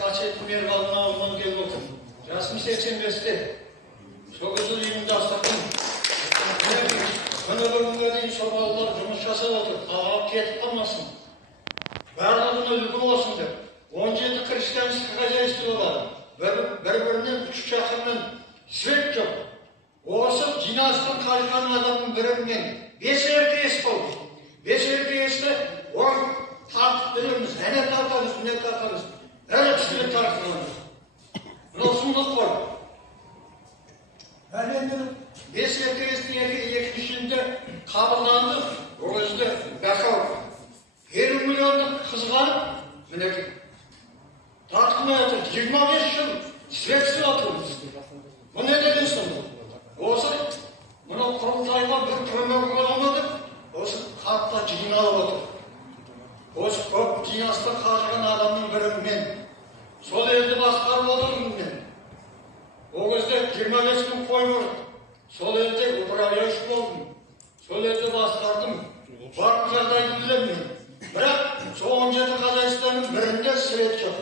қасиетті Мерғалының ауылынан келіп отырмын. Жасым 85-те. Сол кезде ұйымдастырдым. Күні бүгінге дейін сол балалар жұмыс жасап отыр. Қалғап кетіп қалмасын. Барлығына үлгі болсын деп. 17 христианский хозяйство бар. Bir-birinden 3 шақырымнан свет жоқ. Осы жинастың қажыған адамның бірімен 5 еркес болды. 5 еркесті ол тартып береміз. Әне тартамыз, міне тартамыз. Әрі кісілік тартыламыз. Мынау сұмдық қой. Әлемнің 5 еркестің екіншісінде қабылданды. Ол кезде бақау. 50 миллиондық қызғанып, мінекі. Тартқымай отыр. 25 жыл светсіз отырмыз. Бұл не деген сонда? Осы, мынау құрылтайға бір көмек боламадық. Осы қатта жиналып отыр. Осы көп жинасты қажыған адамның бірім мен. Сол елді басқарып отырмын мен. Ол кезде 25 мың қой бұрды. Сол елде управляющий болдым. Сол елді басқардым. Барлық жағдайды білем мен. Бірақ сол 17 хозяйствоның бірінде свет жоқ.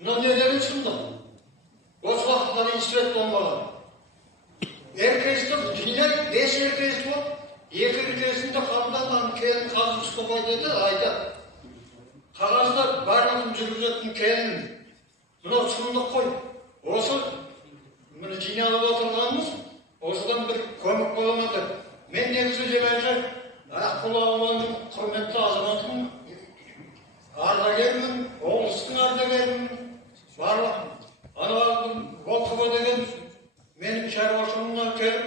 Мынау не деген сұмды? Осы уақытта дейін свет болмаған. Еркесті дүние 5 еркес болып, 2 еркесінде қабылданған келін қазып ұстапай деді, айтады. Қағазда барлығын жүргізетін келін. Мынау сұмдық қой. Осы міне жиналып отырғанымыз, осыдан бір көмек боламады. Мен негізі жемейші Аққұл ауылының құрметті азаматымын, ардагермін, облыстың ардагермін, барлық анауардың Волкова деген менің шаруашылығымнан келіп,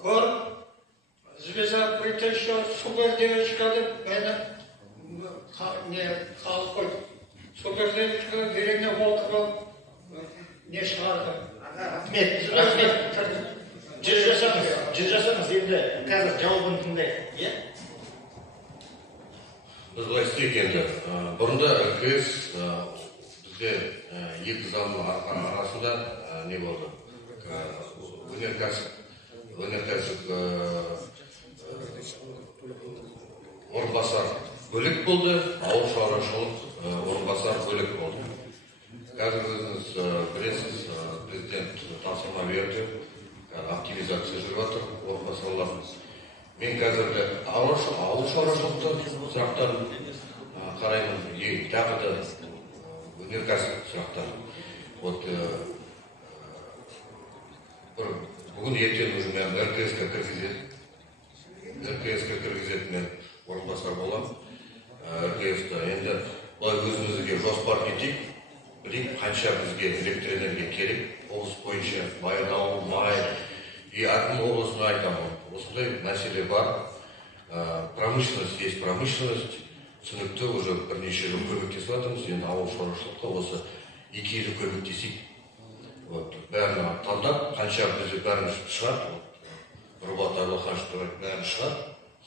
көріп, звезда притеща, супер девочка деп мені қалып қойды. Супер девочка дерегіне Волкова не шығарды. Рахмет. Жүз жасаңыз, енді қазір жауабын тыңдайық. Біз былай істейік енді. Бұрында РКС бізде екі заңның арасында не болды? Өнеркәсіп орынбасар бөлек болды, ауыл шаруашылық орынбасар бөлек болды. Қазір өзіңіз білесіз, президент тапсырма берді, оптимизация жүріп жатыр орынбасарлардың. Мен қазіргі ауыл шаруашылықты сұрақтарын қараймын, тағы да өнеркәсіп сұрақтарын. Бүгін ертең уже мен РКС-ке кіргізетін мен орынбасар боламын. РКС-та енді бұлай өзімізге жоспар етейік, білейік қанша бізге электроэнергия керек, облыс бойынша Баянауыл, Май, әкім облысына айтамын. Осындай мәселе бар. Промышленность есть промышленность. Түсінікті уже бірнеше жыл көмектесіп жатырмыз. Енді ауыл шаруашылыққа осы 2 елі көмектесейік. Бәрін таңдап, қанша бізде бәрін шығады. Рұбат Айлаханшты бәрін шығады.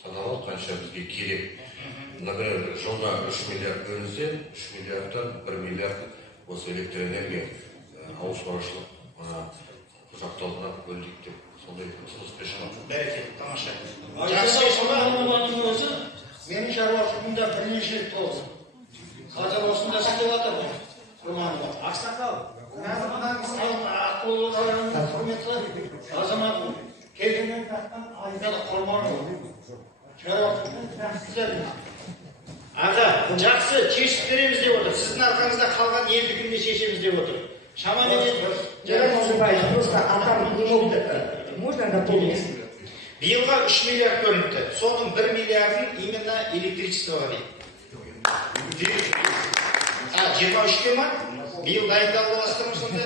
Саналы қанша бізге керек. Например, жылына 3 миллиард бөлінсе, 3 миллиардтан 1 миллиард осы электроэнергия ауыл шаруашылық құжақталына бөлдік деп. Сондай ұсыныс шығады. Бәрекелді, тамаша. Жақсы өзі менің шаруашылығымда бірнеше рет болды. Қазір осында істеп жатыр. Ақсақал. Аққұл районының құрметті азаматым келгеннен таққан айдады құрманов. Шаруашылығын жақсы істедім. Аға, жақсы шешіп береміз деп отыр. Сіздің арқаңызда қалған елді күнде шешеміз деп отыр. Шамамен просто атам не мог. Можно дополнить? Биылға 3 миллиард бөлінді. Соның 1 миллиардын именно электричествоға дейді. 23-ке ма? Биыл дайындалып аласыздар сонда?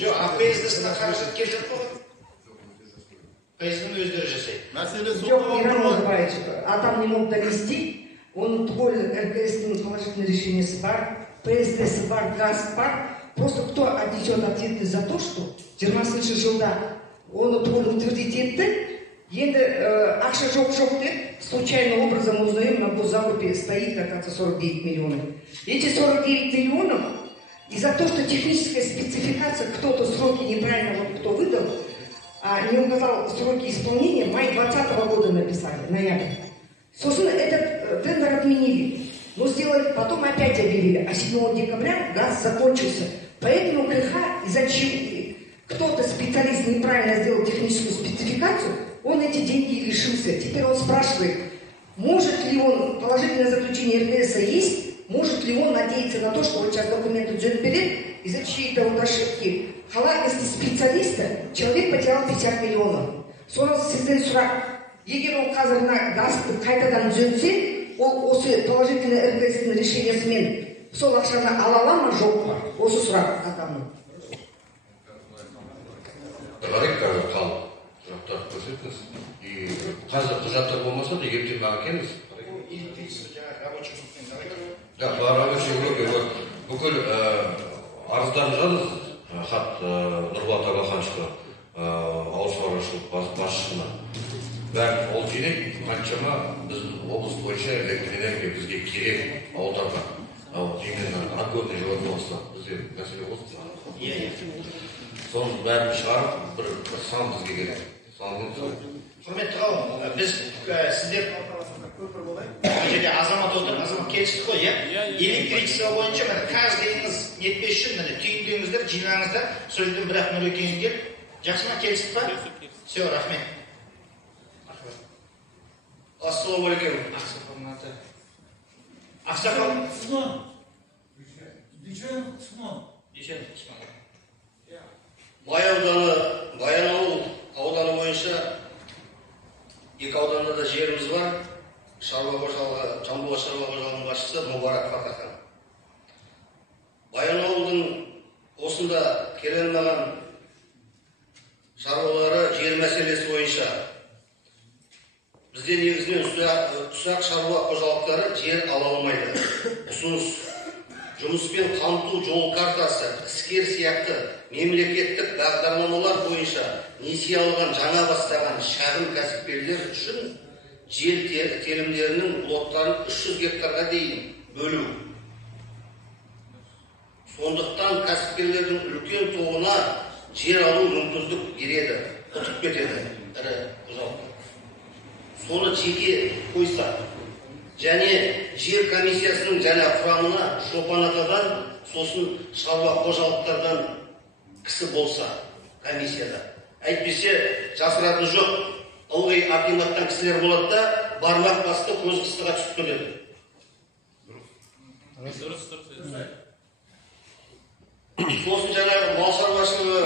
Жоқ, АПС-дысына қаражат келіп жоқ қой. АПС-дің өздері жасайды. Жоқ, Иран Назарбаевич, атам не мог довести, он твой РКС-ның положительное решение бар, ПСТ бар, газ бар. Просто кто отнесет ответственность за то, что 20 жылда оны толық утвердить етті, енді ақша жоқ деп, случайным образом узнаем, на госзакупе стоит, оказывается, 49 миллионов. Эти 49 миллионов, из-за того, что техническая спецификация, кто-то сроки неправильно, вот кто выдал, не указал сроки исполнения, май 2020 года написали, ноябрь. Сосын этот тендер отменили. Но сделали, потом опять объявили. А 7 декабря газ закончился. Поэтому КХ, из-за чего кто-то специалист неправильно сделал техническую спецификацию, он эти деньги лишился. Теперь он спрашивает, может ли он, положительное заключение РТС есть, может ли он надеяться на то, что вот сейчас документы джет берет, из-за чьей-то вот ошибки халатности специалиста человек потерял 50 миллионов. Соны сізден сұрақ, егер ол қазір газды қайтадан түзетсе, ол осы положительный РТС-ның решениесімен сол ақшаны ала ма, жоқ па? Осы сұрақ атамның. Қарайық қазір халық құжаттарды көрсетіңіз. Қазір құжаттар болмаса да ертең маған келіңіз. Да, по рабочей группе вот бүкіл арыздарын жазыңыз, хат Нұрболат Абахановичқа, ауыл шаруашылық басшысына. Бәрін ол жинап, қаншама біз облыс бойынша электроэнергия бізге керек ауылдарға. Именно отгодный живот болса, бізде мәселе болсын. Соның бәрін шығарып, бір сан бізге керек. Құрметті қауым, біз сіздер бұл жерде азамат отыр, азамат келістік қой, электричество бойынша каждыйыңыз нетпес үшін түйіндеңіздер, жинаңыздар, сол жерден бірақ Нұрекең келіп, жақсы ма, келістік па? Все, рахмет. Ассалаумағалейкум. Ақсақал. Баянауыл ауданы бойынша екі ауданда да жеріміз бар. Шаруа қожалығы, Жамбыл шаруа қожалығының басшысы Мұбарак Фатахан. Баянауылдың осында келелмеген шаруалары жер мәселесі бойынша бізде негізінен ұсақ шаруа қожалықтары жер ала алмайды. Ұсыныс, жұмыспен қамту жол картасы, іскер сияқты мемлекеттік бағдарламалар бойынша несие алған жаңа бастаған шағын кәсіпкерлер үшін жер телімдерінің лоттарын 300 гектарға дейін бөлу. Сондықтан кәсіпкерлердің үлкен тобына жер алу мүмкіндік береді, ұтып кетеді ірі қожалықтар. Соны жеке қойса, және жер комиссиясының жаңа құрамына Шопан атадан, сосын шаруа қожалықтардан кісі болса комиссияда. Әйтпесе жасыратын жоқ, ылғи акиматтан кісілер болады да, бармақ басты көз қыстыға түсіп кетеді. Сосын жаңағы мал шаруашылығы,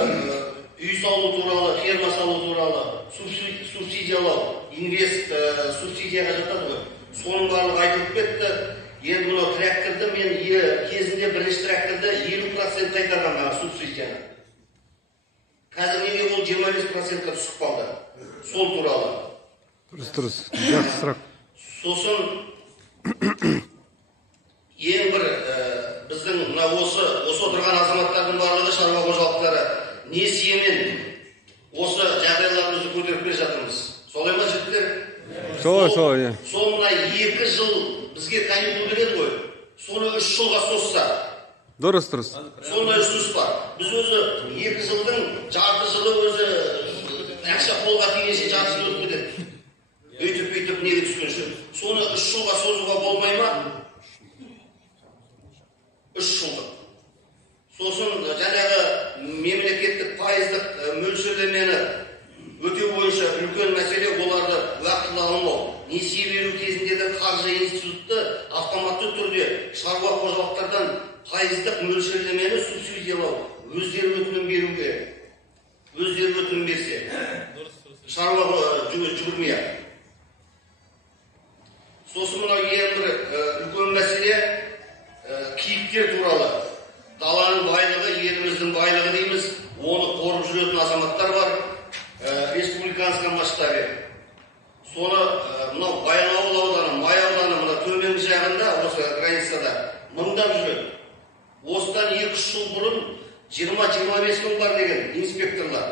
үй салу туралы, ферма салу туралы, субсидиялау, субсидияға жатады ғой. Соның барлығы айтылып кетті. Енді мынау тракторды мен кезінде бірінші тракторды 50% айтарған субсидияны. Қазір неге ол 25%-қа түсіп қалды? Сол туралы. Дұрыс, жақсы сұрақ. Сосын ең бір біздің осы отырған азаматтардың барлығы шаруа қожалықтары несиемен осы жағдайларымызды көтеріп келе жатырмыз. Солай ма жігіттер? Солай. Сол мына 2 жыл бізге каникул береді ғой. Соны 3 жылға созса. Дұрыс. Сондай ұсыныс бар. Біз өзі 2 жылдың жарты жылы өзі ақша қолға тигенше жарты жыл өтіп кетеді. Өйтіп неге түскенше. Соны 3 жылға созуға болмай ма? 3 жылға. Сосын жаңағы мемлекеттік пайыздық мөлшерлемені өтеу бойынша үлкен мәселе оларды уақытылы алмау. Несие беру кезіндегі қаржы институты автоматты түрде шаруа қожалықтардан пайыздық мөлшерлемені субсидиялау, өздері өтінім беруге, өздері өтінім берсе, шаруа жүгірмей. Сосын мынау ең бір үлкен мәселе киіктер туралы. Даланың байлығы, еліміздің байлығы дейміз, оны қорып жүретін азаматтар бар, республиканском масштабе. Соны мынау Баянауыл ауданы, Май ауданы, мына төменгі жағында, осы границада мыңдап жүреді. Осыдан 2-3 жыл бұрын 20-25 мың бар деген инспекторлар.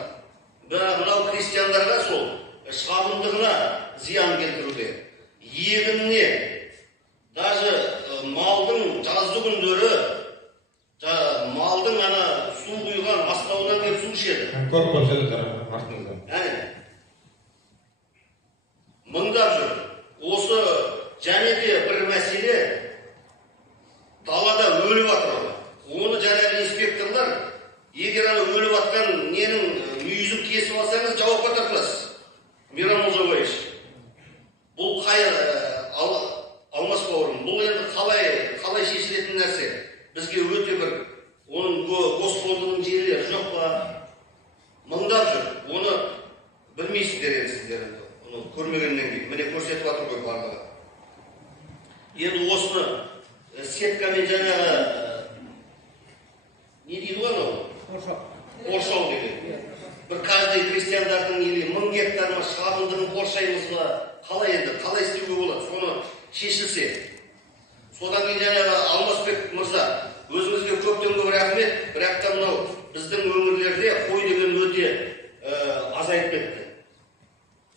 Мынау крестьяндарға сол шабындығына зиян келтіруде. Егініне, даже малдың жазды күндері малдың су құйған астауынан келіп су ішеді. Көріп көрсетеді артыңыздан. Мыңдап жүр. Осы және де бір мәселе, далада өліп жатыр. Оны жаңағы инспекторлар, егер ана өліп жатқан ненің мүйізін кесіп алсаңыз, жауапқа тартыласыз. Мейрам Молжабаевич, бұл қай Алмас бауырым, бұл енді қалай шешілетін нәрсе? Бізге өте бір оның госплотының жерлері жоқ па? Мыңдап жүр. Оны білмейсіздер енді сіздер. Оны көрмегеннен кейін. Міне көрсетіп жатыр ғой барлығы. Енді осыны сеткамен жаңағы не дейді ғой анау? Қоршау деген. Бір каждый крестьяндардың или 1000 гектар ма шабындығын қоршаймыз ба? Қалай енді? Қалай істеуге болады? Соны шешілсе. Содан кейін жаңағы Алмасбек мырза, өзіңізге көптен көп рахмет. Бірақ та мынау біздің өңірлерде қой деген өте азайып кетті.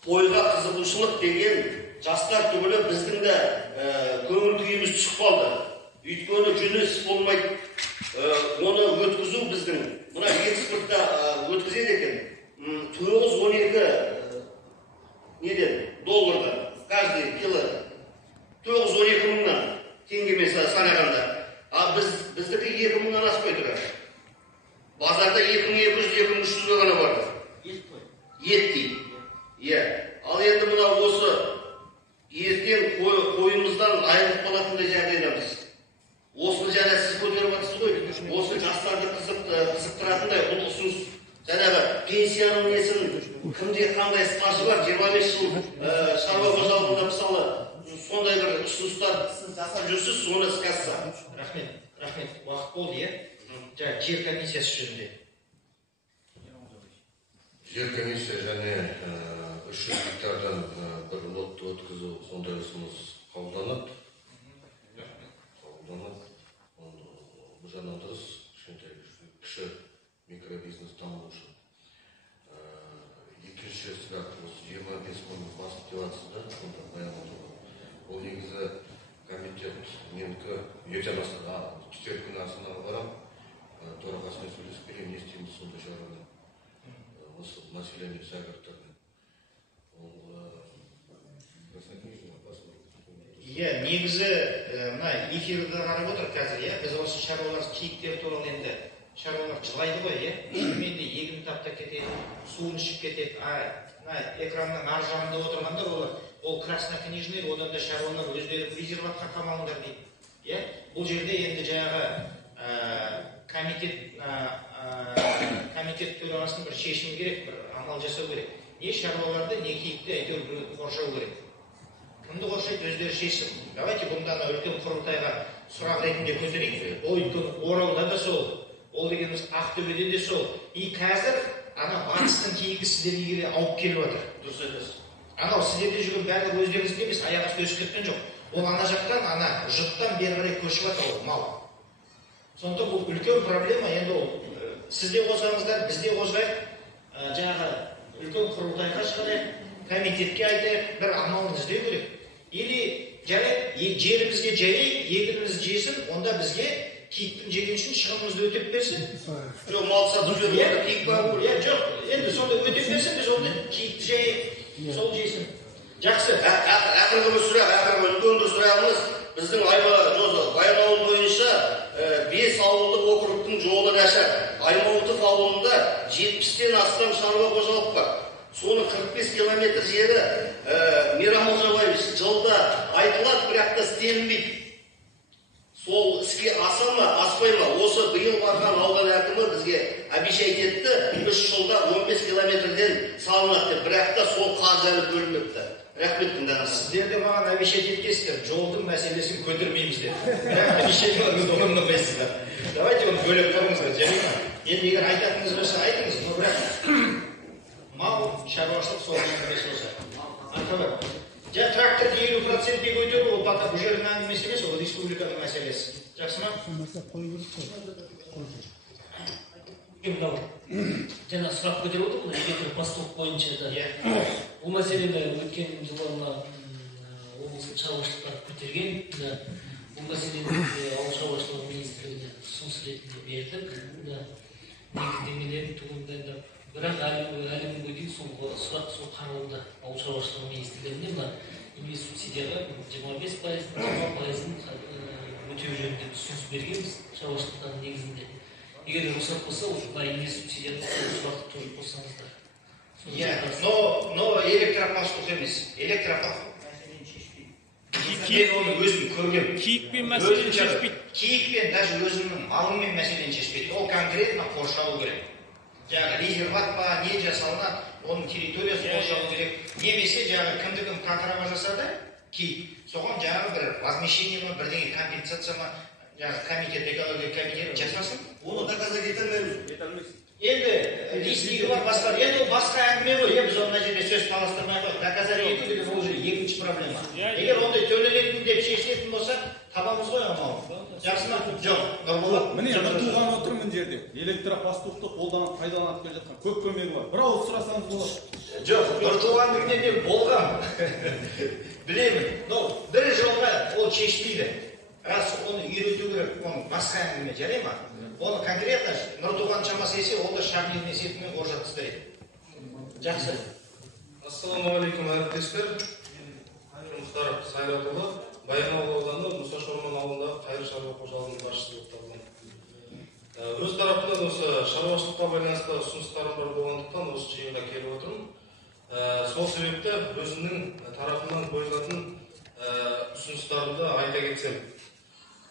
Қойға қызығушылық деген жастар түгілі біздің де көңіл күйіміз түсіп қалды. Өйткені жүні іс болмайды. Оны өткізу біздің мына экспортта өткізеді екен. 9-12 неден долларда каждый кило 9-12 мыңнан теңгемен санағанда. Біздікі 2 мыңнан аспай тұрады. Базарда 2200-2300 ғана бар. Ет дейді. Ал енді мына осы ертең қойымыздан айырылып қалатындай жағдайдамыз. Осыны жаңа сіз көтеріп жатсыз ғой. Осы жастарды қызықтыратындай бұл ұсыныс. Жаңағы пенсияның несін кімде қандай стажы бар, 25 жыл шаруа қожалығында мысалы сондай бір ұсыныстар жасап жүрсіз, соны іске асырсақ. Рахмет. Уақыт болды, жаңа жер комиссиясы жөнінде. Жер комиссия және 300 гектардан бір лотты өткізу сондай ұсыныс қабылданады. Бұл жағынан дұрыс, кіші микробизнес даму үшін. Екінші сұрақ, осы 25 мың басып деватсыз да, сонда баяндалды. Ол негізі комитет менікі ертең түсер күні Астанаға барам, төрағасымен сөйлесіп келем, не істейміз сонда жағынан. Осы население шәкірттармен. Негізі мына эфирді қарап отыр қазір, біз осы шаруалар киіктер туралы енді шаруалар жылайды ғой, шынымен де егін таптап кетеді, суын ішіп кетеді. Экранның ар жағында отырғандар ол краснокнижный, одан да шаруалар өздері резерватқа қамалыңдар дейді. Бұл жерде енді жаңағы комитет төрағасының бір шешім керек, бір амал жасау керек. Не шаруаларды, не киікті әйтеуір қоршау керек. Кімді қоршайды, өздері шешсін. Давайте бұнданы үлкен құрылтайға сұрақ ретінде көтерейік. Ол үлкен Оралда да сол, ол дегеніміз Ақтөбеде де сол. И қазір ана батыстың киігі сіздерге келе ауып келіп жатыр. Дұрыс айтасыз. Анау сіздерде жүрген бәрі өздеріңізге емес, аяқ асты өсіп кеткен жоқ. Ол ана жақтан, ана жұттан бері қарай көшіп жатыр ол мал. Сондықтан бұл үлкен проблема. Енді ол сізде қозғаңыздар, бізде қозғайық. Жаңағы үлкен құрылтайға шығарайық, комитетке айтайық, бір амалын іздеу керек. Или жарайды, жерімізге жайайық, егініміз жесін, онда бізге киіктің жеген үшін шығынымызды өтеп берсін. Жоқ, мал сатып жүріп, киік бар. Жоқ, енді сонда өтеп берсін, біз онда киікті жайайық, сол жесін. Жақсы. Ақырғы бір сұрақ, үлкен бір сұрағымыз, біздің Баянауыл бойынша 5 ауылдық округтың жолы нашар. Аймауытов ауылында 70-тен астам шаруа қожалық бар. Соның 45 километр жері Мейрам Молжабаевич жылда айтылады, бірақ та істелінбейді. Сол іске аса ма, аспай ма? Осы биыл барған аудан әкімі бізге обещать етті, 3 жылда 15 километрден салынады деп, бірақ та сол қаржы әлі бөлінбепті. Рахмет тыңдаңыз. Сіздер де маған обещать еткенсіздер, жолдың мәселесін көтермейміз деп. Бірақ обещаниеңізді орындамайсыздар. Давайте оны бөлек қойыңыздар, жарай ма? Енді егер айтатыныңыз болса айтыңыз, но бірақ мал шаруашылық соған емес болса. Арқабар. Трактор 50%-ге көтеру, ол пока бұл жердің әңгімесі емес, ол республиканың мәселесі. Жақсы ма? Жаңа сұрақ көтеріп отыр, Петропавловск бойынша да. Бұл мәселені өткен жылы облыстық шаруашылықтар көтерген. Бұл мәселені ауыл шаруашылығы министрлігіне ұсыныс ретінде бердік. Негіздемелерін туындайды. Бірақ әлі күнге дейін сол сұрақ сол қаралуда ауыл шаруашылығы министрлігінде инвест-субсидияға 25%, 20%-ын өтеу жөнінде ұсыныс бергенбіз шаруашылықтардың негізінде. Егер рұқсат болса, осы инвест-субсидияны сұрақты тоже қоссаңыздар. Но электропостух емес. Электропостух мен оны өзім көргем. Киікпен мәселені шешпейді. Киікпен даже өзімнің малыммен мәселені шешпейді. Ол конкретно қоршауы керек. Жаңағы резерват па, не жасалынады, оның территориясы қоршауы керек. Немесе жаңағы кімді-кім контрава жасады, киік. Соған жаңағы бір возмещение ма, бірдеңе компенсация ма, жаңағы комитет, экология комитеті жасасын. Оны доказать ете алмаймыз. Енді листигі бар басқа. Енді ол басқа әңгіме ғой. Біз оны жерде сөз таластырмай қойып, доказать ету деген ол жерде екінші проблема. Егер ондай төленетін деп шешілетін болса, табамыз ғой амал. Жақсы ма? Жоқ. Нұрболат. Міне туған отыр мына жерде. Электропостухты қолданып пайдаланып келе жатқан көп көмегі бар. Бір ауыз сұрасаңыз болады. Жоқ, нұртуғандығынан мен болғам. Білемін. Но бір жолға ол шешпейді. Рас оны үйрету керек, оны басқа әңгіме жарай ма? Оны конкретно Нұртуған шамасы есе, ол да шағын есетімен қоржа тастайды. Жақсы. Ассалаумағалейкум әріптестер. Мұхтар Сайратұлы, Баянауыл ауданы Мұса Шорман ауылындағы Қайыр шаруа қожалығының басшысы болып табыламын. Өз тарапынан осы шаруашылыққа байланысты ұсыныстарым бар болғандықтан осы жиынға келіп отырмын. Сол себепті өзімнің тарапымнан қойылатын ұсыныстарымды айта кетсем.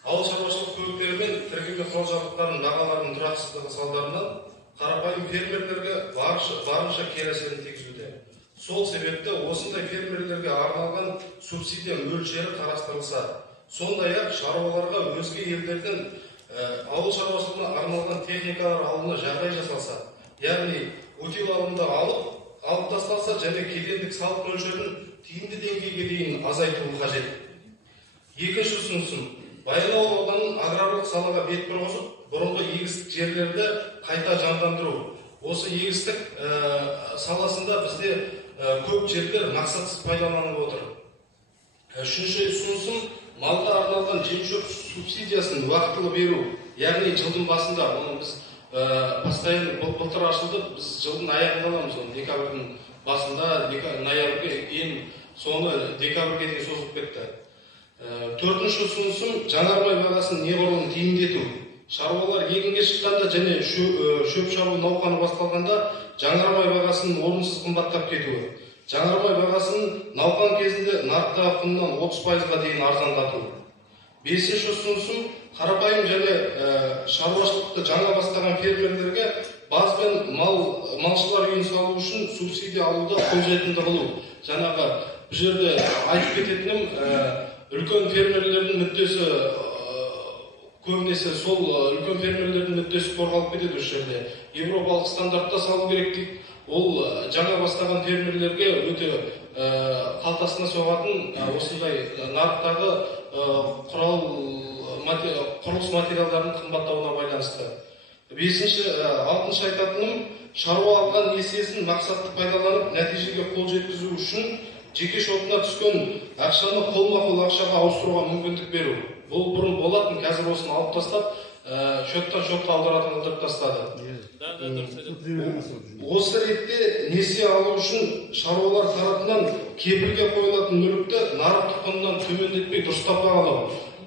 Ауыл шаруашылық көліктері мен тіркеме құрал-жабдықтарының бағаларының тұрақсыздығы салдарынан қарапайым фермерлерге барынша кері әсерін тигізуде. Сол себепті осындай фермерлерге арналған субсидия мөлшері қарастырылса, сондай-ақ шаруаларға өзге елдерден ауыл шаруашылығына арналған техникалар алуына жағдай жасалса, яғни өтеу алымды алып тасталса және кедендік салық мөлшерін тиімді деңгейге дейін азайтылуы қажет. Екінші ұсынысым, Баянауыл ауданының аграрлық салаға бетбұрыс қосып, бұрынғы егістік жерлерді қайта жандандыру. Осы егістік саласында бізде көп жерлер мақсатсыз пайдаланылып отыр. Үшінші ұсынысым, малға арналған жем-шөп субсидиясын уақытылы беру, яғни жылдың басында, оны біз постоянно былтыр ашылды, біз жылдың аяғында аламыз, оны декабрьдің басында, ноябрьге ең соны декабрьге дейін созылып кетті. Төртінші ұсынысым, жанармай бағасын неғұрлым тиімдету. Шаруалар егінге шыққанда және шөп шабу науқаны басталғанда жанармай бағасының орынсыз қымбаттап кетуі. Жанармай бағасын науқан кезінде нарықтағы құнынан 30%-ға дейін арзандату. Бесінші ұсынысым, қарапайым және шаруашылықты жаңа бастаған фермерлерге баз бен малшылар үйін салу үшін субсидия алуды қолжетімді қылу. Жаңағы бұл жерде айтып кететінім, үлкен фермерлердің мүддесі көбінесе сол үлкен фермерлердің мүддесі қорғалып кетеді осы жерде. Европалық стандартта салу керек дейді. Ол жаңа бастаған фермерлерге өте қалтасына соғатын осындай нарықтағы құрылыс материалдардың қымбаттауына байланысты. Алтыншы айтатыным, шаруа алған несиесін мақсатты пайдаланып, нәтижеге қол жеткізу үшін жеке шотына түскен ақшаны қолма-қол ақшаға ауыстыруға мүмкіндік беру. Бұл бұрын болатын, қазір осыны алып тастап, шоттан шотқа аударып тастады. Осы ретте несие алу үшін шаруалар тарапынан кепілге қойылатын мүлікті нарықтық құнынан төмендетпей дұрыстап бағалау.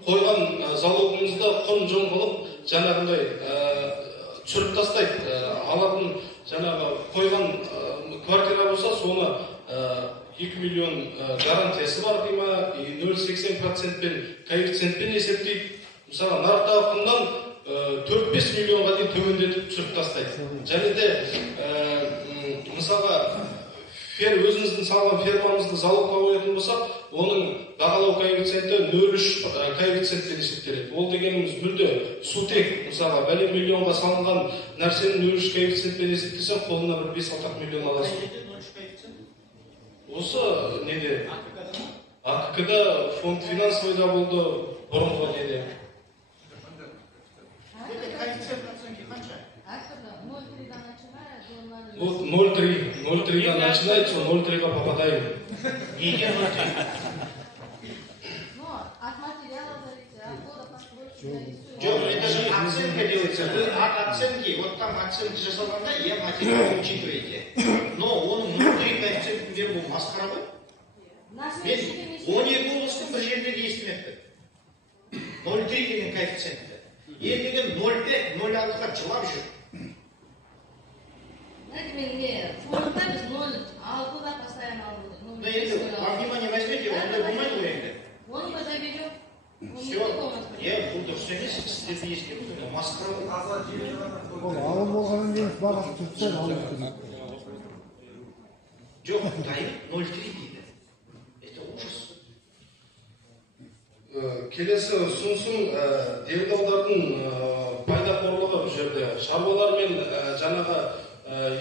Қойған залогымызда құн жым қылып, жаңағындай түсіріп тастайды. Алатын жаңағы қойған квартира болса, соны 2 миллион гарантиясы бар дейма, 0,80% коэффициентпен есептейді. Мысалы, нарықтағы құндан 4-5 миллионға дейін төмендетіп түсіріп тастайды. Және де, мысалға, өзіміздің салған фермамызды залогқа қоятын болсақ, оның бағалау коэффициенті 0,3 коэффициентпен есептеледі. Ол дегеніміз мүлде сутек, мысалға, бәлем миллионға салынған нәрсені 0,3 коэффициентпен есептесем, қолына бір 5-6 миллион аласың. Осы неде? АКК-да фонд финансовыйда болды, бұрынғы неде. Вот 0,3-дан начинается, 0,3-га попадаем. Неге 0,3? Но от материала зависит, от года постройки. Жоқ, это же оценка делается. Вы от оценки, вот там оценка жасалғанда, я материал учитываете. Но оның 0,3 коэффициентін беру бұл масқара ғой. Мен 12 облыстың бір жерінде де естімеппін. 0,3 деген коэффициентті. Ендіген 0,5, 0,6-ға жылап жүр. Знаете, мне форумда біз 0,6-да поставим алды. Но енді, во внимание возьмете, ондай болмайды ғой енді. Оны мы заберем. Все, бұл дұрыс емес, сіздерді ескерту. Масқара Ол ауыл болғаннан кейін бағасы тұрса алып. Жоқ, дайын 0,3 дейді. Это ужас. Келесі ұсынысым делдалдардың пайда қорлығы бұл жерде. Шаруалар мен жаңағы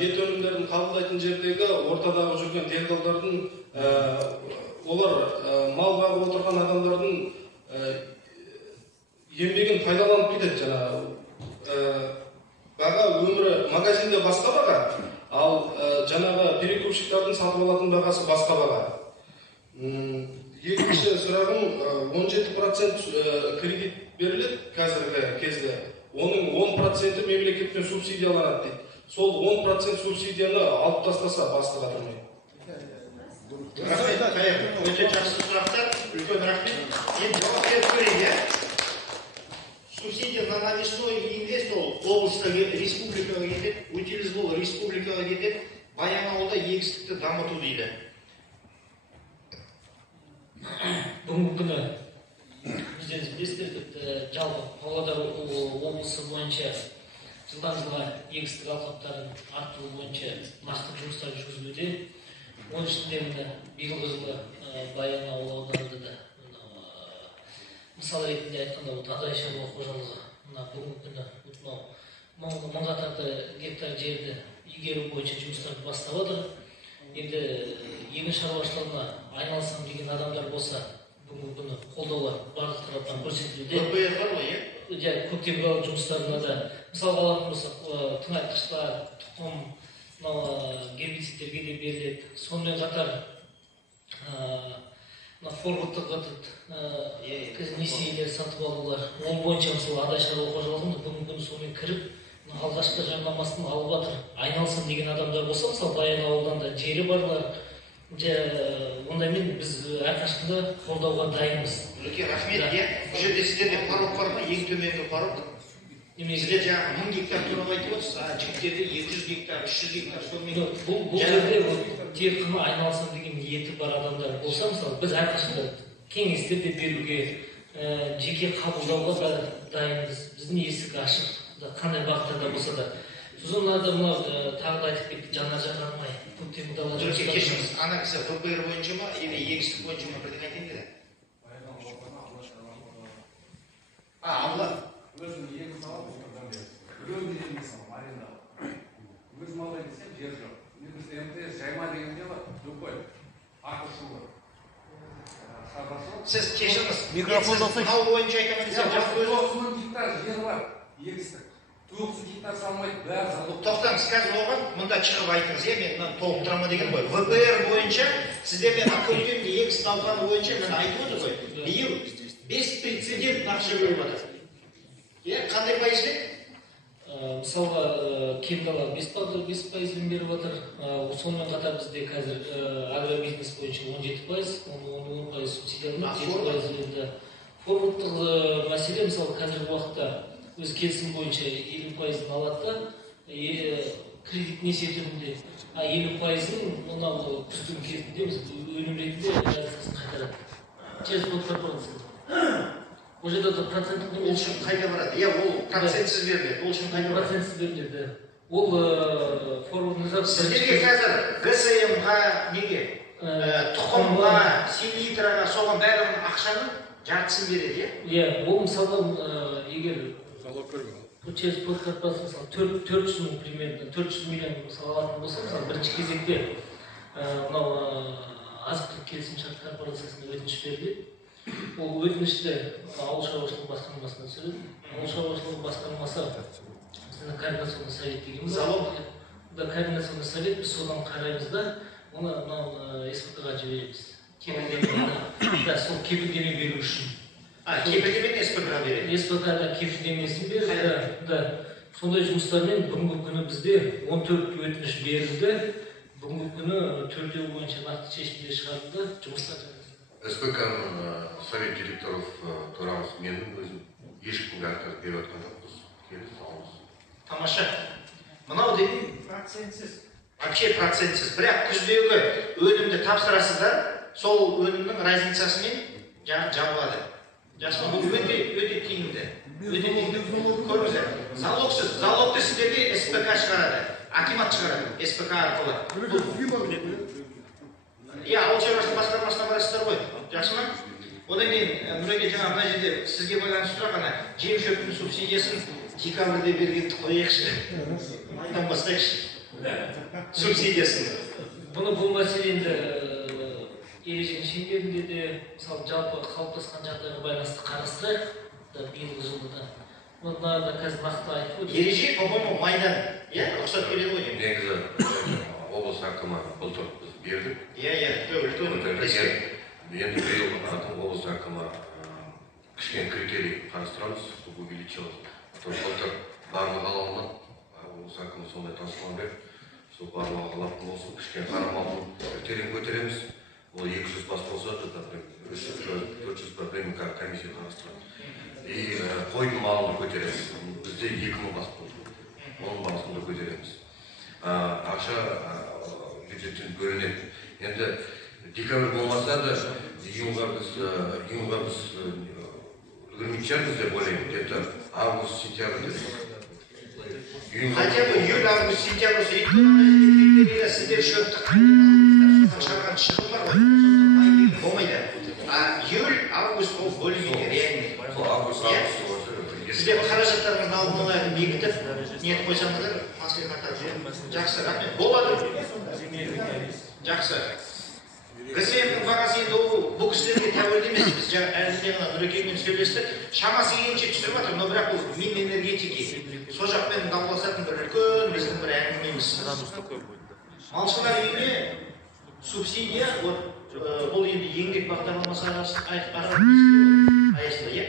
ет өнімдерін қабылдайтын жердегі ортадағы жүрген делдалдардың олар мал бағып отырған адамдардың еңбегін пайдаланып кетеді жаңағы. Баға өмірі магазинде басқа баға, ал жаңағы перекупщиктардың сатып алатын бағасы басқа баға. Екінші сұрағым 17% кредит беріледі қазіргі кезде. Оның 10% мемлекеттен субсидияланады дейді. Сол 10% субсидияны алып тастаса бастыға тұрмай. Рахмет, өте жақсы сұрақтар, үлкен рахмет. Енді жауап беріп көрейін, субсидия на навесной инвест ол облыстағы республикаға кетеді, утилизбол республикаға кетеді, Баянауылда егістікті дамыту дейді. Бүгінгі күні өздеріңіз білесіздер, жалпы Павлодар облысы бойынша жылдан жылға егістік алқаптарын арттыру бойынша нақты жұмыстар жүргізілуде. Оның ішінде биылғы жылы Баянауыл ауданында да мысал ретінде айтқанда Адай шаруа қожалығы бүгінгі күні мыңға тарта гектар жерді игеру бойынша жұмыстарды бастап отыр. Енді егін шаруашылығына айналысам деген адамдар болса, бүгінгі күні қолдаулар барлық тараптан көрсетілуде. КПР бар ғой, көктемгі жұмыстарына да мысалға алатын болсақ, тыңайтқыштар, тұқым, гербицидтерге де беріледі. Сонымен қатар форвардтық несиелер сатып алулар. Ол бойынша мысалы Адай шаруа қожалығында бүгінгі күні сонымен кіріп, алғашқы жарнамасын алып жатыр. Айналысам деген адамдар болса, мысалы Баянауылдан да жері барлар. Ондаймен біз әрқашанда қолдауға дайынбыз. Үлкен рахмет, бұл жерде сіздерде парок бар ма? Ең төменгі парок. Сіздер жаңағы 1000 гектар туралы айтып отырсыз, жігіттерде 200 гектар, 300 гектар сонымен. Бұл жерде тек қана айналысам деген ниеті бар адамдар болса, мысалы біз әрқашанда кеңестер де беруге, жеке қабылдауға да дайынбыз. Біздің есік ашық, қандай бағыттарда болса да. Сосын тағы да айтып кетті, жаңа жағармай. Кешіңіз, ана кісі ВПР бойынша ма, или егістік бойынша ма, бірден айтайын деді? Алла. Өзім егін салып отырған бері. Біреу деген мысалы, арендалы. Өз малдай десем, жер жоқ. Немесе МТС жайма деген не бар? Жоқ қой. Ақы шулы. Сіз кешіңіз, сіз мал бойынша айтамын десем, жақсы өзі. 90 гектар жер бар, егістік. 900 гектар салмайды, бәрі залог. Тоқтаңыз, қазір оған мұнда шығып айтыңыз, мен толықтырама деген ғой. ВПР бойынша, сіздермен көктемгі егіс науқаны бойынша мен айтып отыр ғой. Биыл беспрецедент ақша бөліп жатыр. Қандай пайызбен? Мысалға, Кемдала 5% беріп жатыр. Сонымен қатар бізде қазір агробизнес бойынша 17%, 10% субсидияланады, 7% енді. Форвардтық мәселе, мысалы, қазіргі уақытта өз келісім бойынша 50%-ын алады да, кредит несие түрінде, 50%-ын мынау күздің кезінде біз өнім ретінде жарысасын қайтарады. Через год корпорация. Ол жерде проценттік ол үшін қайда барады? Ол процентсіз беріледі. Ол үшін қайда барады? Процентсіз беріледі. Ол форвардный сіздерге қазір ГСМ-ға неге? Тұқымға, селитраға, соған бәрінің ақшаның жартысын береді, ол мысалға егер через подкорпорация мысалы 400 мың примерно 400 миллион мысалы алатын болса, мысалы бірінші кезекте мынау азықтық келісімшарт корпорациясына өтініш беріледі. Ол өтінішті ауыл шаруашылығы басқармасына түсіреді. Ауыл шаруашылығы басқармасы біздің координационный совет деген бар. Координационный совет біз содан қараймыз да, оны мынау СПК-ға жібереміз. Сол кепілдеме беру үшін. Кепілдемені СПК-ға береді? СПК-ға кепілдемесін берді. Сондай жұмыстармен бүгінгі күні бізде 14 өтініш берілді. Бүгінгі күні төртеу бойынша нақты шешімдер шығарылды, жұмыстар жатыр. СПК-ның совет директоров төрағасы менің өзім ешкімге отказ беріп жатқан жоқпыз. Келіп аламыз. Тамаша. Мынау деген процентсіз. Вообще процентсіз. Бірақ күздегі өнімді тапсырасыздар, сол өнімнің разницасымен жабылады. Жақсы, бұл өте тиімді. Өте тиімді. Көріңіздер. Залогсыз. Залогты сіздерге СПК шығарады. Акимат шығарады. СПК арқылы. Ауыл шаруашылық басқармасына барасыздар ғой. Жақсы ма? Одан кейін Нұреке жаңа мына жерде сізге байланысты сұрақ, ана жем шөптің субсидиясын декабрьде бергенді қояйықшы. Майдан бастайықшы. Субсидиясын. Бұл мәселені ереженің шеңберінде де, мысалы жалпы қалыптасқан жағдайға байланысты қарастырайық, биылғы жылда. Онда да қазір нақты айтып. Ереже, по-моему, майдан, рұқсат береді ғой деймін. Негізі облыс әкімі былтыр біз бердік. Енді биыл облыс әкімі кішкене критерий қарастырамыз, чтобы увеличилось. Былтыр барлық алауынан облыс әкімі сондай тапсырма берді. Сол барлық алаптың болсын, кішкене қарамалдың критерийін көтереміз. Ол 200 бас болса, 300 проблемі комиссия қарастырады. И қойдың малын көтереміз. Бізде 2000 бас болды. Оның басын да көтереміз. Ақша бюджеттен бөлінеді. Енді декабрь болмаса да июнға біз үлгермейтін шығармыз деп ойлаймын. Где-то август, сентябрь. Хотя бы июль, август, сентябрь. Өйткені сіздер шөпті шығарған шығын бар ғой. Болмайды. Июль, август ол бөлінеді, реальный. Сіздер қаражаттарыңызды алдын ала бекітіп, ниет қойсаңыздар, мәслихаттар жақсы, рахмет. Болады. Жақсы. ГСМ-нің бағасы енді бұл кісілерге тәуелді емес. Біз әлінде ғана Нұрекеңмен сөйлестік. Шамасы енше түсіріп жатыр, но бірақ бұл Минэнергетики. Сол жақпен дауласатын бір үлкен біздің бір әңгімеміз. Малшылар үйіне субсидия, бұл енді еңбек бағдарламасы аясында, иә?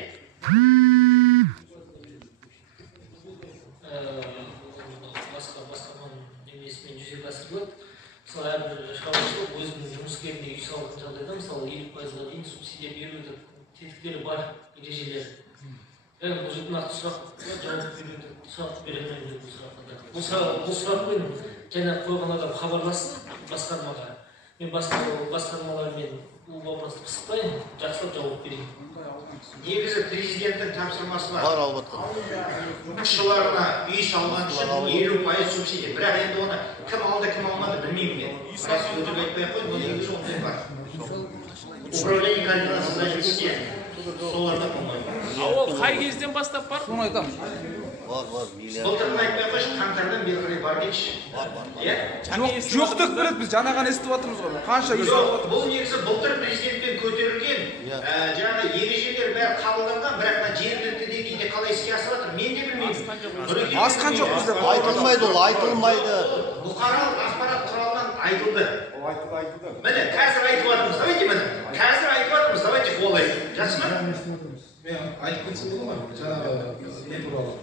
Басқарманың немесімен жүзеге асырылады. Мысалы, әрбір шаруашылық өзінің жұмыскеріне үй салатын жағдайда, мысалы, 50%-ға дейін субсидия беруді тетіктері бар, ережелер. Бұл жерде нақты сұрақ жауап беруді сұрақ беремін бұл сұраққа. Бұл сұрақпен жаңа қойған адам хабарласын басқармаға. Мен басқармалармен бұл вопросты пысықтайын, жақсылап жауап берейін. Негізі президенттің тапсырмасы бар. Жұмысшыларына үй салған үшін 50% субсидия. Бірақ енді оны кім алды, кім алмады білмеймін мен. Рас өтірік айтпай-ақ қой, но негізі ондай бар. Управление координации занятости соларда болмайды. Ол қай кезден бастап бар? Соны айтамын. Былтырын айтпай-ақ қойшы, қаңтардан бері қарай бар дейікші. Жоқ деп біледі, біз жаңа ғана естіп жатырмыз ғой. Қанша үй салып жатыр? Бұл негізі былтыр президентпен көтерілген, жаңағы ережелер бәрі қабылданған, бірақ жергілікті деңгейде қалай іске асып жатыр, мен де білмеймін. Асқан жоқ бізде. Айтылмайды ол, айтылмайды. Бұқаралық ақпарат құралынан айтылды. Міне, қазір айтып жатырмыз, давайте міне. Қазір айтып жатырмыз, давайте олай. Жақсы ма? Мен айтып кетсем болады ма? Жаңағы не туралы?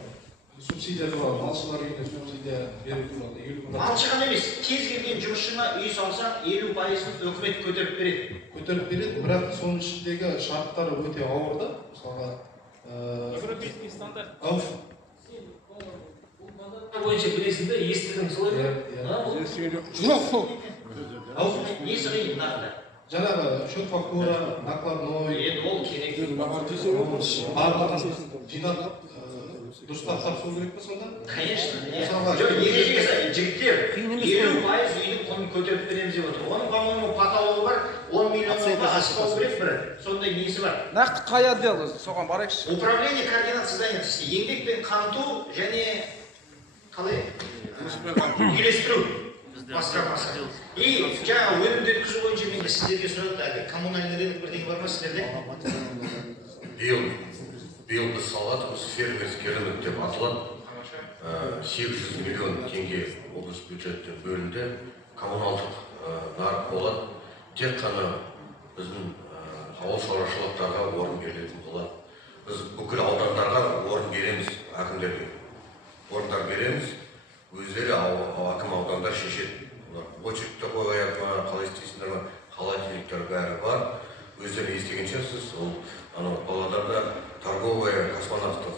Субсидия туралы, малшылар үйіне субсидия беру туралы. Малшы ғана емес, кез келген жұмысшыға үй салсаң 50%-ын үкімет көтеріп береді. Көтеріп береді, бірақ соның ішіндегі шарттары өте ауыр да. Мысалға, Европейский стандарт. Бойынша білесің бе, естідің солай ма? Жоқ. Несі қиын нақты? Жаңағы счет фактура, накладной, ол керек. барлығын жинап дұрыстап тапсыру керек пе сонда? Конечно. Жоқ, ережеге жігіттер 50% үйдің құнын көтеріп береміз деп отыр. Оның, по-моему, потолығы бар, 10 миллион теңге аспау керек бір. Сондай несі бар. Нақты қай отдел, соған барайықшы. Управление координации занятости, еңбекпен қамту және қалай? Үйлестіру басқармасы. И жаңа өнімді өткізу бойынша мен сіздерге сұрады, коммунальный рынок бірдеңе бар ма сіздерде? Биыл біз салатымыз фермерский рынок деп аталады. 800 миллион теңге облыс бюджеттен бөлінді. Коммуналдық нарық болады. Тек қана біздің ауыл шаруашылықтарға орын берілетін болады. Біз бүкіл аудандарға орын береміз, әкімдерге. Орындар береміз, өздері әкім аудандар шешеді. очередьте қояды ма, қалай істейсіңдер ма, холодильниктер бәрі бар. Өздері естіген шығарсыз, ол анау Павлодарда торговая космонавтов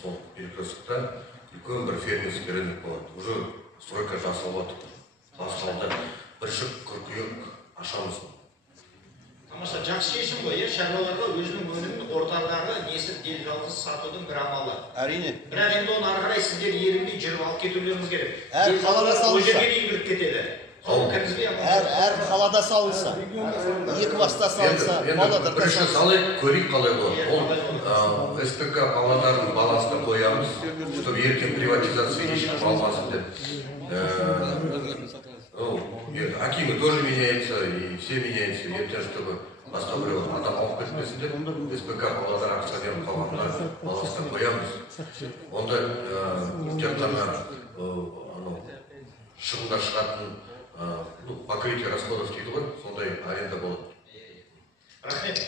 сол перекресткта үлкен бір фермерский рынок болады. Уже стройка жасалып жатыр. Басталды. 1 қыркүйек ашамыз. Тамаша, жақсы шешім ғой, шаруаларға өзінің өнімін ортадағы несі делдалсыз сатудың бір амалы. Әрине. Бірақ енді оны ары қарай сіздер ерінбей жүріп алып кетулеріңіз керек. Әр қалада Ол салынса. жерге дейін кіріп кетеді. Әр қалада салынса. Екі баста салынса. Енді бірінші салайық, көрейік қалай болады. Ол СТК Павлодардың балансына қоямыз, чтобы ертең приватизация ешкім алмасын деп. Акимы тоже меняются, и все меняются. Ертең, чтобы басқа біреу адам алып кетпесін деп, СПК Павлодар акционерлік қоғамына балансына қоямыз. Онда тек қана шығындар шығатын покрытие расходов дейді ғой, сондай аренда болады. Рахмет.